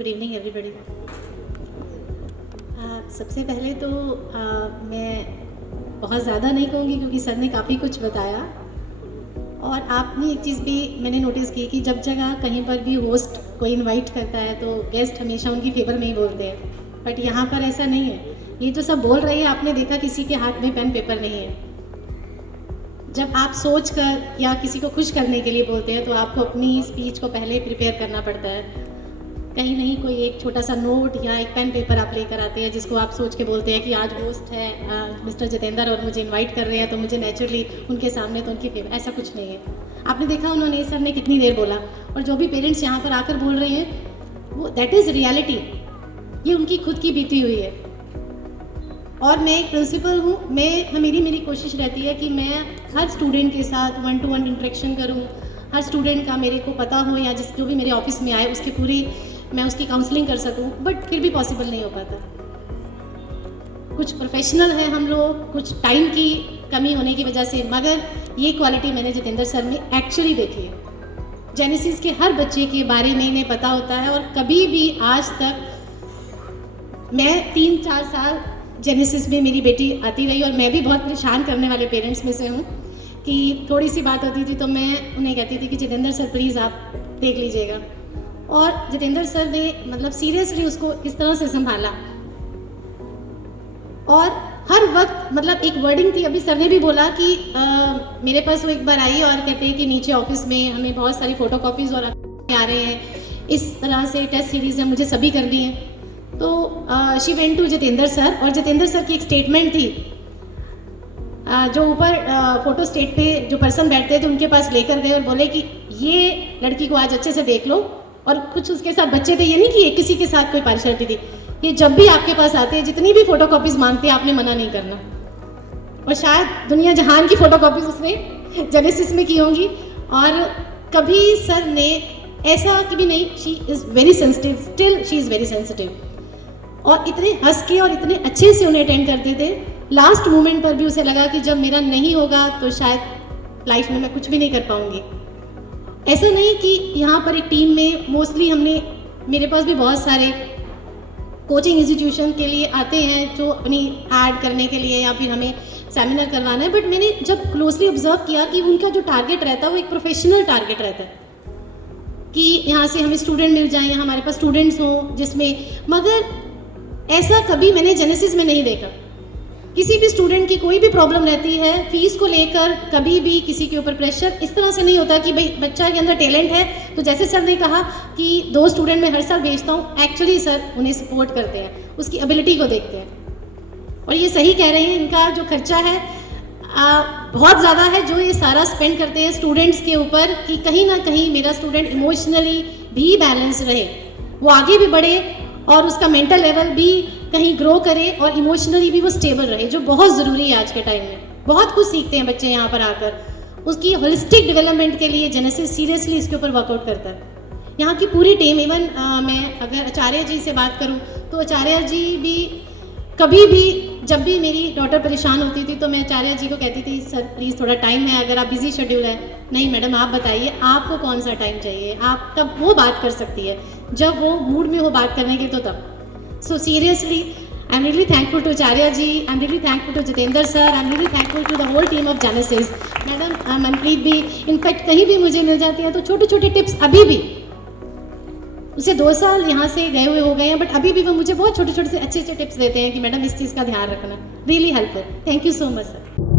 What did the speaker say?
Good evening everybody. सबसे पहले तो मैं बहुत ज़्यादा नहीं कहूँगी क्योंकि सर ने काफ़ी कुछ बताया, और आपने एक चीज़ भी मैंने नोटिस की कि जब जगह कहीं पर भी होस्ट कोई इनवाइट करता है तो गेस्ट हमेशा उनकी फेवर में ही बोलते हैं, बट यहाँ पर ऐसा नहीं है। ये जो सब बोल रहे हैं, आपने देखा किसी के हाथ में पेन पेपर नहीं है। जब आप सोच कर या किसी को खुश करने के लिए बोलते हैं तो आपको अपनी स्पीच को पहले प्रिपेयर करना पड़ता है। कहीं नहीं कोई एक छोटा सा नोट या एक पेन पेपर आप लेकर आते हैं जिसको आप सोच के बोलते हैं कि आज होस्ट है मिस्टर जितेंद्र और मुझे इनवाइट कर रहे हैं, तो मुझे नेचुरली उनके सामने तो उनकी फेवर, ऐसा कुछ नहीं है। आपने देखा उन्होंने, सर ने कितनी देर बोला, और जो भी पेरेंट्स यहाँ पर आकर बोल रहे हैं वो दैट इज़ रियलिटी, ये उनकी खुद की बीती हुई है। और मैं एक प्रिंसिपल हूँ, मेरी कोशिश रहती है कि मैं हर स्टूडेंट के साथ 1-to-1 इंटरेक्शन करूँ, हर स्टूडेंट का मेरे को पता हो या जो भी मेरे ऑफिस में आए उसकी पूरी मैं उसकी काउंसलिंग कर सकूं, बट फिर भी पॉसिबल नहीं हो पाता। कुछ प्रोफेशनल है हम लोग, कुछ टाइम की कमी होने की वजह से, मगर ये क्वालिटी मैंने जितेंद्र सर में एक्चुअली देखी है। जेनेसिस के हर बच्चे के बारे में इन्हें पता होता है, और कभी भी आज तक मैं 3-4 साल जेनेसिस में मेरी बेटी आती रही, और मैं भी बहुत परेशान करने वाले पेरेंट्स में से हूँ कि थोड़ी सी बात होती थी तो मैं उन्हें कहती थी कि जितेंद्र सर प्लीज़ आप देख लीजिएगा, और जितेंद्र सर ने मतलब सीरियसली उसको इस तरह से संभाला। और हर वक्त मतलब एक वर्डिंग थी, अभी सर ने भी बोला कि मेरे पास वो एक बार आई और कहते हैं कि नीचे ऑफिस में हमें बहुत सारी फोटोकॉपीज़ और आ रहे हैं, इस तरह से टेस्ट सीरीज़ है, मुझे सभी करनी है। तो she went to Jitendra sir, और जितेंद्र सर की एक स्टेटमेंट थी जो ऊपर फोटो स्टेट पे जो पर्सन बैठते थे उनके पास लेकर गए और बोले कि ये लड़की को आज अच्छे से देख लो। और कुछ उसके साथ बच्चे थे, ये नहीं कि किसी के साथ कोई पार्शियलिटी थी, ये जब भी आपके पास आते हैं जितनी भी फोटोकॉपीज मांगते हैं आपने मना नहीं करना। और शायद दुनिया जहान की फोटोकॉपीज उसने जेनेसिस में की होंगी, और कभी सर ने ऐसा कभी नहीं, she is very sensitive, still she is very sensitive, और इतने हंस के और इतने अच्छे से उन्हें अटेंड करते थे। लास्ट मोमेंट पर भी उसे लगा कि जब मेरा नहीं होगा तो शायद लाइफ में मैं कुछ भी नहीं कर पाऊंगी। ऐसा नहीं कि यहाँ पर एक टीम में मोस्टली मेरे पास भी बहुत सारे कोचिंग इंस्टीट्यूशन के लिए आते हैं जो अपनी ऐड करने के लिए या फिर हमें सेमिनार करवाना है, बट मैंने जब क्लोजली ऑब्जर्व किया कि उनका जो टारगेट रहता है वो एक प्रोफेशनल टारगेट रहता है कि यहाँ से हमें स्टूडेंट मिल जाएं या हमारे पास स्टूडेंट्स हों जिसमें, मगर ऐसा कभी मैंने जेनेसिस में नहीं देखा। किसी भी स्टूडेंट की कोई भी प्रॉब्लम रहती है फीस को लेकर, कभी भी किसी के ऊपर प्रेशर इस तरह से नहीं होता कि भाई बच्चा के अंदर टैलेंट है तो जैसे सर ने कहा कि 2 स्टूडेंट मैं हर साल भेजता हूँ, एक्चुअली सर उन्हें सपोर्ट करते हैं, उसकी एबिलिटी को देखते हैं। और ये सही कह रहे हैं, इनका जो खर्चा है बहुत ज़्यादा है जो ये सारा स्पेंड करते हैं स्टूडेंट्स के ऊपर, कि कहीं ना कहीं मेरा स्टूडेंट इमोशनली भी बैलेंस रहे, वो आगे भी बढ़े और उसका मेंटल लेवल भी कहीं ग्रो करे और इमोशनली भी वो स्टेबल रहे, जो बहुत ज़रूरी है आज के टाइम में। बहुत कुछ सीखते हैं बच्चे यहाँ पर आकर, उसकी होलिस्टिक डेवलपमेंट के लिए जेनेसिस सीरियसली इसके ऊपर वर्कआउट करता है। यहाँ की पूरी टीम, इवन मैं अगर आचार्य जी से बात करूँ तो आचार्य जी भी कभी भी जब भी मेरी डॉटर परेशान होती थी तो मैं आचार्य जी को कहती थी सर प्लीज़ थोड़ा टाइम है, अगर आप बिजी शेड्यूल है। नहीं मैडम आप बताइए आपको कौन सा टाइम चाहिए, आप तब वो बात कर सकती है जब वो मूड में हो बात करने की, तो तब। So seriously, I'm really thankful to Acharya ji, I'm really thankful to Jitendra sir, I'm really thankful to the whole team of Genesis. Madam Manpreet भी इनफैक्ट कहीं भी मुझे मिल जाती है तो छोटे छोटे टिप्स, अभी भी उसे 2 साल यहाँ से गए हुए हो गए हैं, बट अभी भी वो मुझे बहुत छोटे छोटे से अच्छे टिप्स देते हैं कि मैडम इस चीज़ का ध्यान रखना, really helpful. Thank you so much sir.